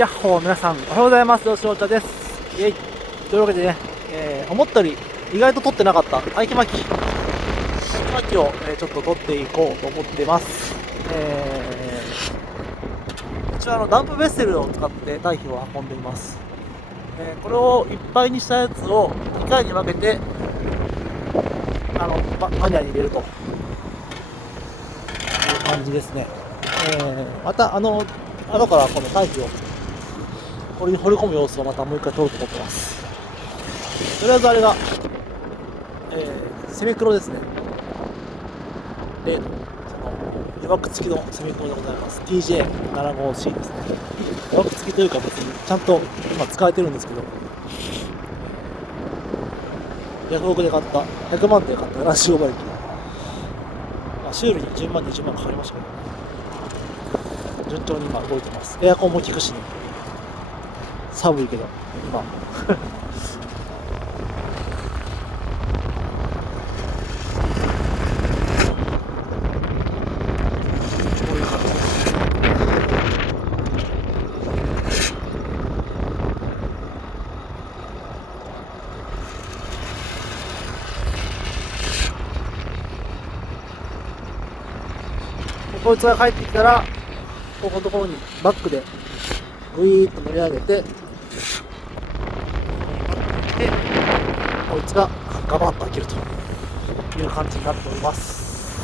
やっほー皆さんおはようございます。吉田です。イエイというわけでね、思ったより意外と取ってなかった大気巻きを、ちょっと取っていこうと思ってます。一応ダンプベッセルを使って堆肥を運んでいます。これをいっぱいにしたやつを2回に分けてパニャに入れるという感じですね。また後からこの堆肥を掘り込む様子をまたもう一回撮ろうと思ってます。とりあえずあれが、セミクロですね。例の余バ付きのセミクロでございます。 TJ75C ですね。余バ付きというか別にちゃんと今使えてるんですけど、ヤフオクで買った100万で買った75馬力、修理に10万20万かかりましたけど、順調に今動いてます。エアコンも効くしね、寒いけど今こいつが帰ってきたら、ここのところにバックでグイーッと乗り上げて、こいつがガバッと開けるという感じになっております。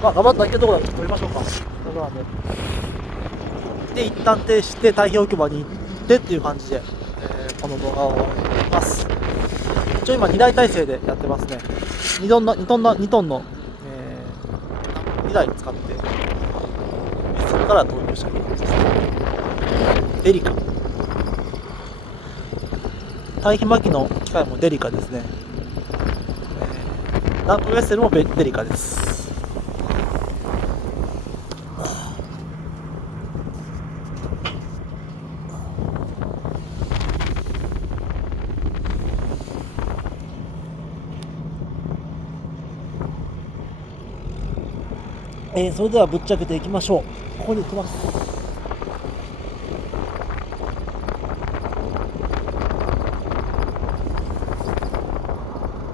まあガバッと開けるところだと取りましょうか。ところなんで、一旦停止して堆肥置き場に行ってっていう感じで、この動画をやります。一応今2台体制でやってますね。2トンの、2台使ってそれから投入した感じですね。デリカ、堆肥巻きの機械もデリカですね。ダンプベッセルもデリカです。それではぶっちゃけていきましょう。ここに行きます。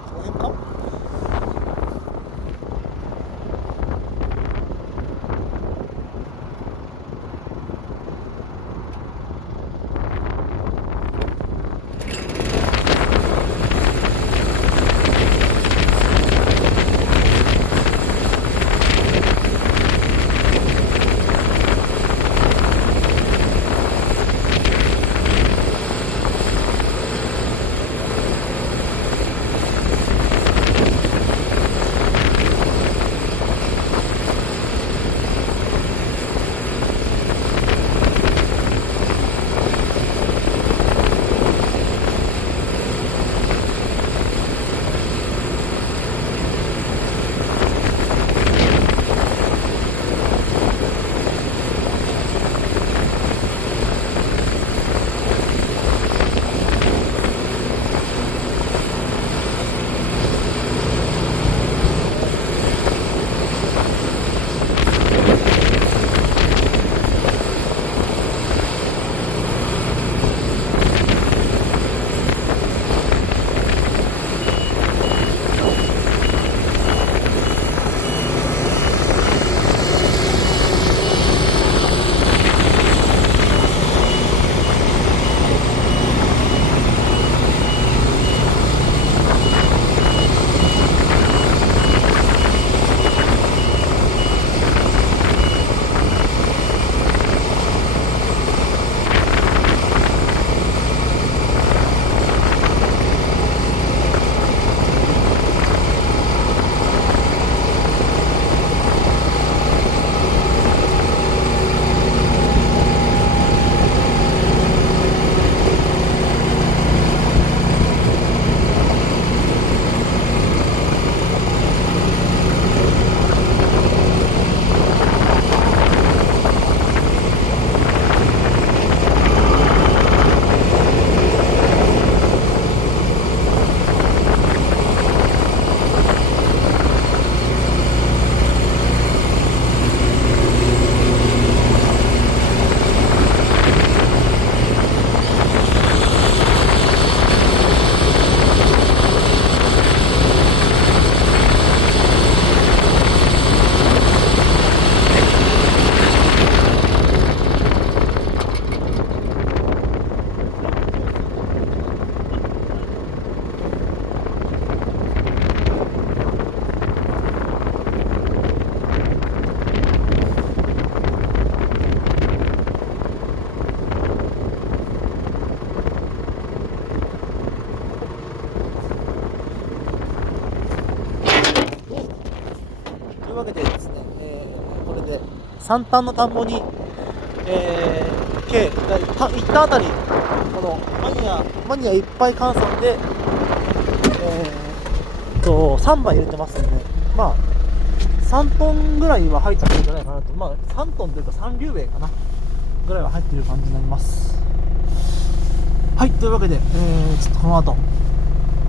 この辺か。3単の田んぼに、計1単あたりこのマニアいっぱい換算で、3杯入れてますんで、まあ3トンぐらいは入ってるんじゃないかなと、まあ3トンというか3流泳かなぐらいは入ってる感じになります。はい、というわけで、ちょっとこの後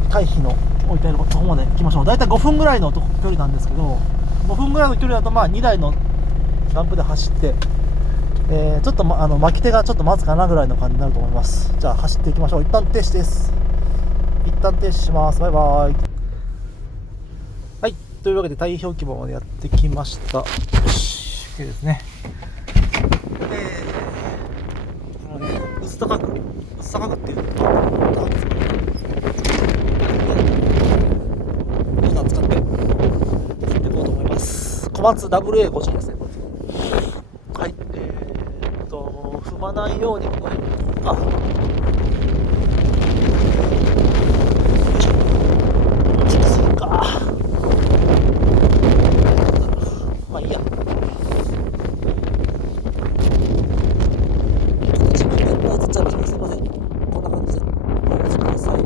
堆肥の置いてあるところまで行きましょう。だいたい5分ぐらいの距離なんですけど、5分ぐらいの距離だとまあ2台のランプで走って、ちょっと、巻き手がちょっと待つかなぐらいの感じになると思います。じゃあ走っていきましょう。一旦停止です。一旦停止します。バイバーイ。はい、というわけで堆肥置き場までやってきました。よし、OK ですね。このね、薄高くっていうのと、高く使っていこうと思います。小松 WA50 ですね、これ。はい、踏まないようにこの辺、ちょっとするか。まあいいや。自分で当たっちゃいましたね。すいません。こんな感じでお待ちください。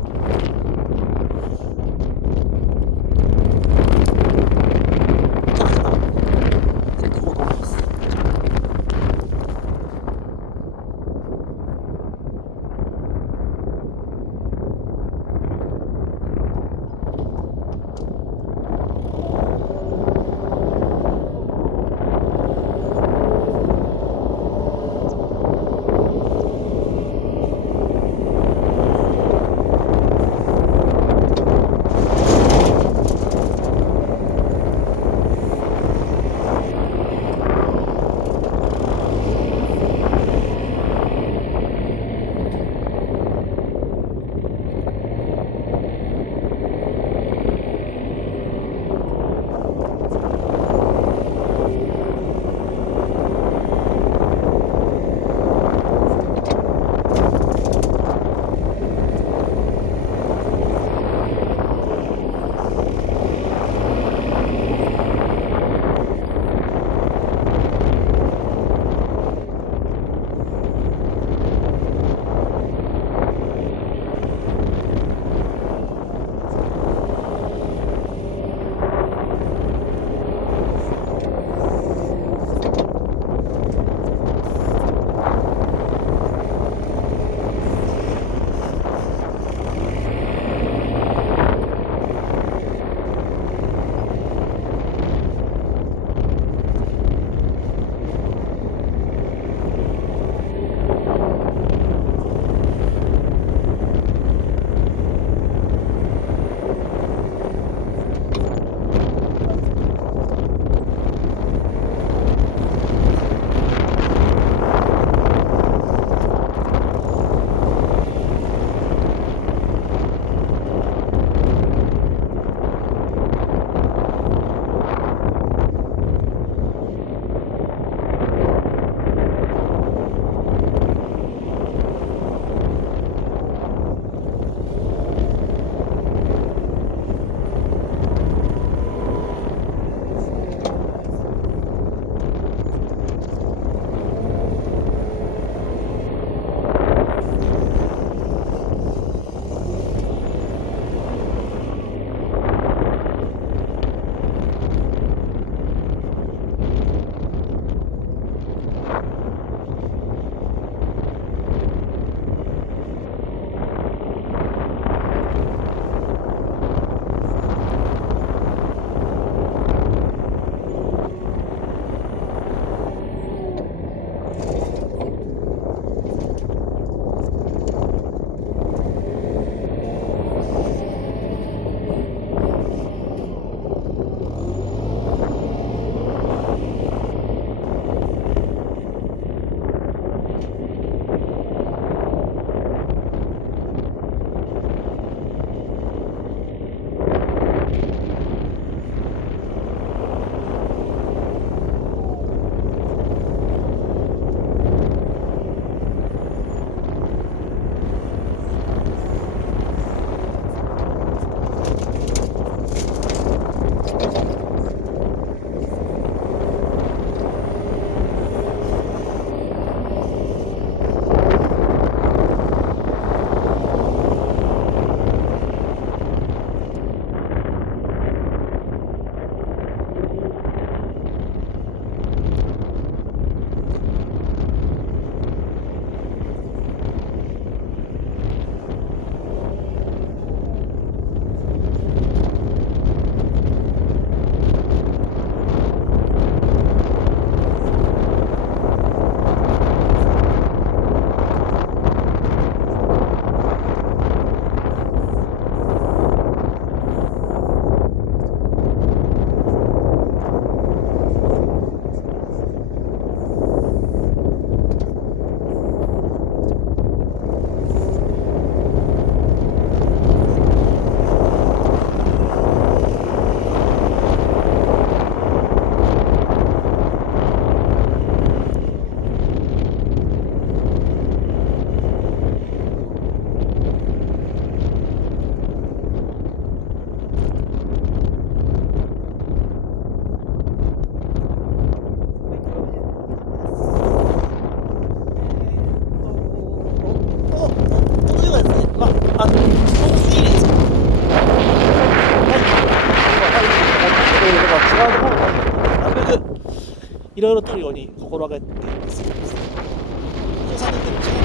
いろいろ取るように心がけています。3年ってるんですね。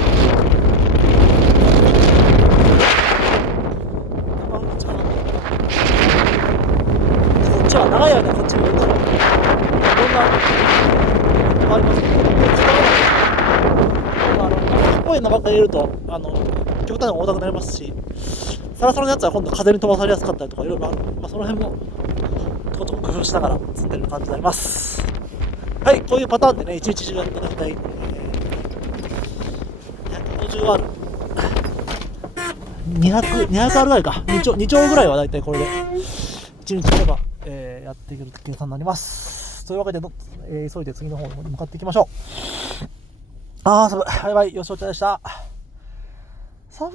こっちは長い間こっちにいるからいろんな変わりますけど、こういうのばっかり入れると極端に重たくなりますし、サラサラのやつは今度風に飛ばされやすかったりとかいろいろある、その辺もちょっと工夫しながら積んでる感じになります。はい、こういうパターンでね、1日中やって大体、150ある200あるぐらいか、2丁ぐらいは大体これで1日やれば、やっていける計算になります。というわけで急いで次の方に向かっていきましょう。寒い。バイバイ、吉尾ちゃんでした。寒い。